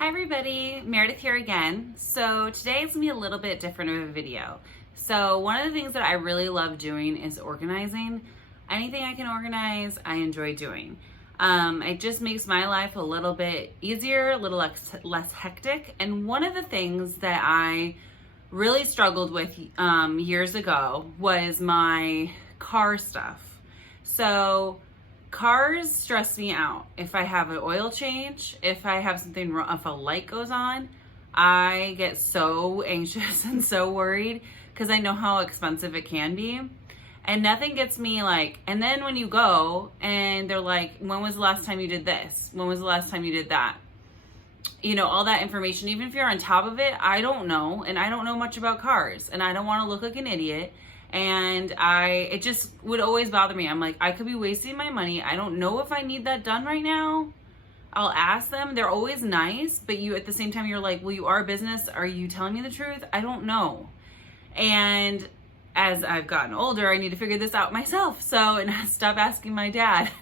Hi everybody, Meredith here again. So today is gonna be a little bit different of a video. So one of the things that I really love doing is organizing. Anything I can organize, I enjoy doing. It just makes my life a little bit easier, a little less hectic. And one of the things that I really struggled with years ago was my car stuff. So cars stress me out. If I have an oil change, if I have something wrong, if a light goes on, I get so anxious and so worried because I know how expensive it can be. And nothing gets me like, and then when you go and they're like, when was the last time you did this? When was the last time you did that? You know, all that information, even if you're on top of it, I don't know. And I don't know much about cars and I don't want to look like an idiot. And it just would always bother me. I'm like, I could be wasting my money. I don't know if I need that done right now. I'll ask them. They're always nice, but you, at the same time, you're like, well, you are a business. Are you telling me the truth? I don't know. And as I've gotten older, I need to figure this out myself. So, and stop asking my dad.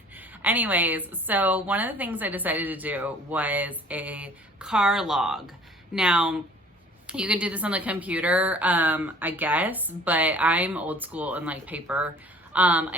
Anyways, so one of the things I decided to do was a car log. Now, you can do this on the computer, I guess, but I'm old school and like paper. I'm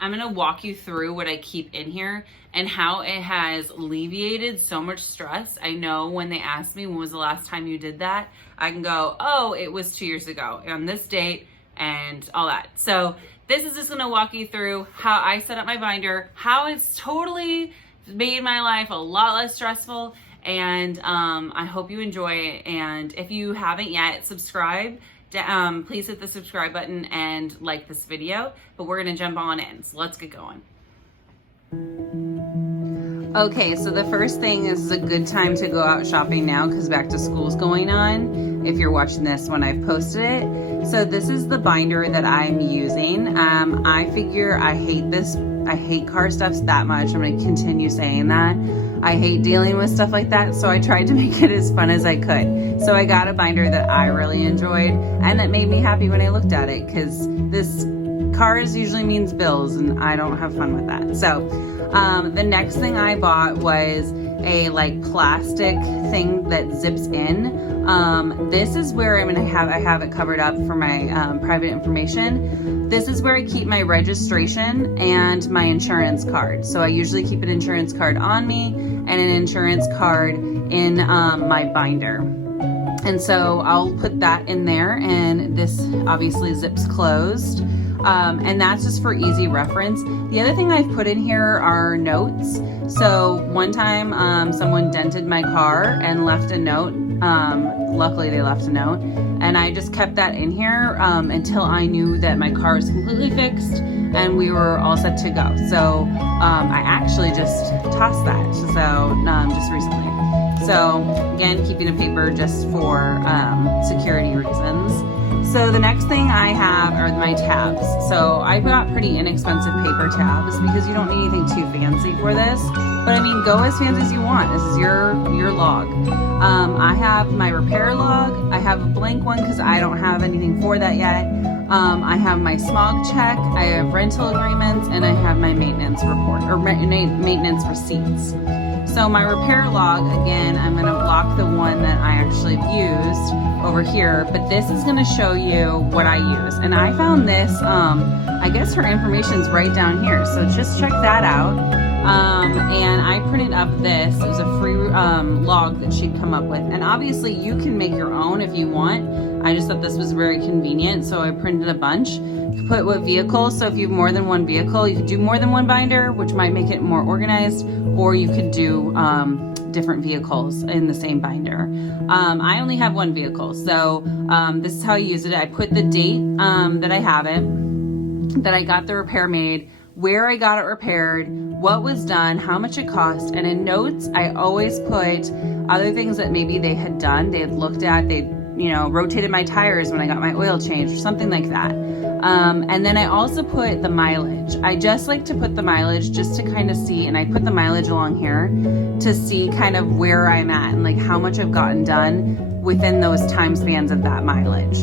gonna walk you through what I keep in here and how it has alleviated so much stress. I know when they ask me when was the last time you did that, I can go, oh, it was 2 years ago on this date and all that. So this is just gonna walk you through how I set up my binder, how it's totally made my life a lot less stressful. And I hope you enjoy it. And if you haven't yet, subscribe. Please hit the subscribe button and like this video. But we're gonna jump on in. So let's get going. Okay, so the first thing is a good time to go out shopping now because back to school's going on. If you're watching this when I've posted it. So this is the binder that I'm using. I figure I hate car stuff that much. I'm gonna continue saying that. I hate dealing with stuff like that, so I tried to make it as fun as I could. So I got a binder that I really enjoyed, and it made me happy when I looked at it, because this cars usually means bills, and I don't have fun with that. So the next thing I bought was a like plastic thing that zips in. This is where I have it covered up for my private information. This is where I keep my registration and my insurance card. So I usually keep an insurance card on me and an insurance card in my binder. And so I'll put that in there, and this obviously zips closed. And that's just for easy reference. The other thing I've put in here are notes. So one time someone dented my car and left a note. Luckily they left a note, and I just kept that in here until I knew that my car was completely fixed and we were all set to go. So I actually just tossed that, so just recently. So again, keeping a paper just for security reasons. So the next thing I have are my tabs. So I got pretty inexpensive paper tabs because you don't need anything too fancy for this. But I mean, go as fancy as you want. This is your log. I have my repair log. I have a blank one because I don't have anything for that yet. I have my smog check. I have rental agreements, and I have my maintenance report or maintenance receipts. So my repair log, again, I'm gonna block the one that I actually used over here, but this is gonna show you what I use. And I found this, I guess her information's right down here, so just check that out. And I printed up this. It was a free log that she'd come up with. And obviously you can make your own if you want. I just thought this was very convenient, so I printed a bunch. You put what vehicle, so if you have more than one vehicle, you could do more than one binder, which might make it more organized, or you could do different vehicles in the same binder. I only have one vehicle, so this is how I use it. I put the date that I have it, that I got the repair made, where I got it repaired, what was done, how much it cost, and in notes, I always put other things that maybe they had done, they had looked at, they rotated my tires when I got my oil change or something like that. And then I also put the mileage. I just like to put the mileage just to kind of see, and I put the mileage along here to see kind of where I'm at and like how much I've gotten done within those time spans of that mileage.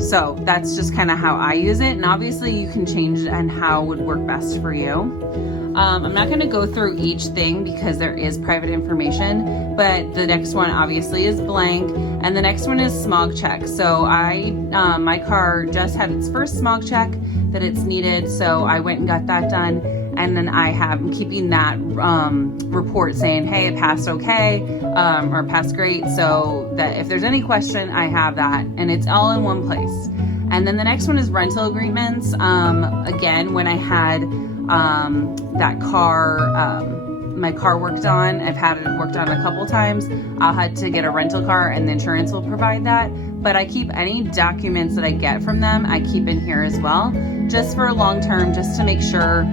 So that's just kind of how I use it. And obviously you can change it and how would work best for you. I'm not going to go through each thing because there is private information, but the next one obviously is blank, and the next one is smog check. So my car just had its first smog check that it's needed, so I went and got that done. And then I'm keeping that report saying, hey, it passed okay, or passed great, so that if there's any question, I have that, and it's all in one place. And then the next one is rental agreements. Again, when I had that car, my car worked on, I've had it worked on a couple times, I'll had to get a rental car and the insurance will provide that. But I keep any documents that I get from them, I keep in here as well, just for long term, just to make sure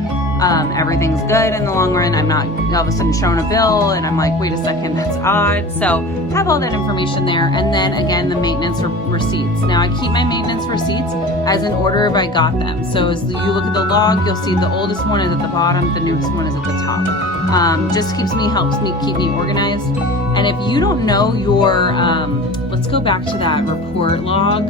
everything's good in the long run. I'm not all of a sudden shown a bill and I'm like, wait a second, that's odd. So have all that information there. And then again, the maintenance receipts. Now I keep my maintenance receipts as in order if I got them. So as you look at the log, you'll see the oldest one is at the bottom, the newest one is at the top. Just helps me keep me organized. And if you don't know your, let's go back to that report log.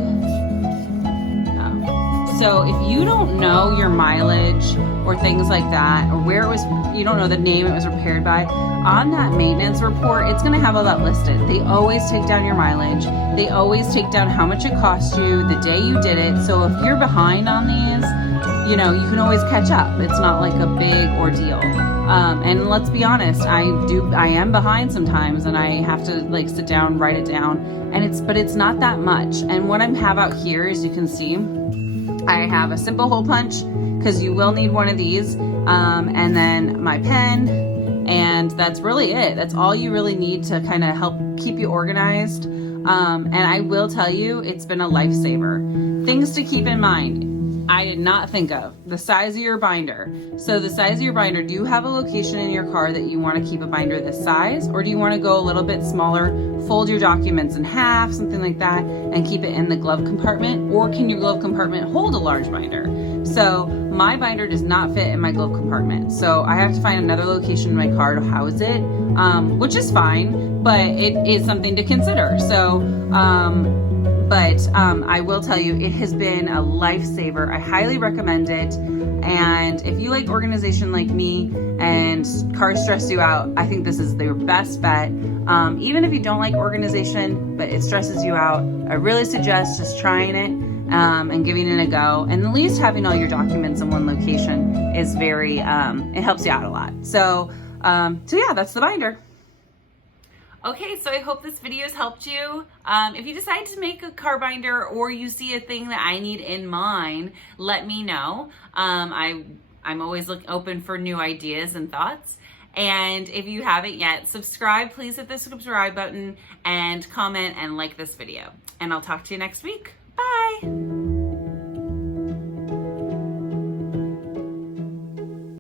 So if you don't know your mileage or things like that, or where it was, you don't know the name it was repaired by, on that maintenance report, it's gonna have all that listed. They always take down your mileage. They always take down how much it cost you, the day you did it. So if you're behind on these, you know, you can always catch up. It's not like a big ordeal. And let's be honest, I am behind sometimes and I have to like sit down, write it down, and but it's not that much. And what I have out here, as you can see, I have a simple hole punch, because you will need one of these, and then my pen, and that's really it. That's all you really need to kind of help keep you organized. And I will tell you, it's been a lifesaver. Things to keep in mind, I did not think of. The size of your binder. So the size of your binder, do you have a location in your car that you want to keep a binder this size? Or do you want to go a little bit smaller, fold your documents in half, something like that, and keep it in the glove compartment? Or can your glove compartment hold a large binder? So my binder does not fit in my glove compartment. So I have to find another location in my car to house it, which is fine, but it is something to consider. So, but I will tell you, it has been a lifesaver. I highly recommend it. And if you like organization like me and cars stress you out, I think this is your best bet. Even if you don't like organization, but it stresses you out, I really suggest just trying it and giving it a go. And at least having all your documents in one location is very, it helps you out a lot. So yeah, that's the binder. Okay, so I hope this video has helped you. If you decide to make a car binder or you see a thing that I need in mine, let me know. I'm always open for new ideas and thoughts. And if you haven't yet, subscribe. Please hit the subscribe button and comment and like this video. And I'll talk to you next week.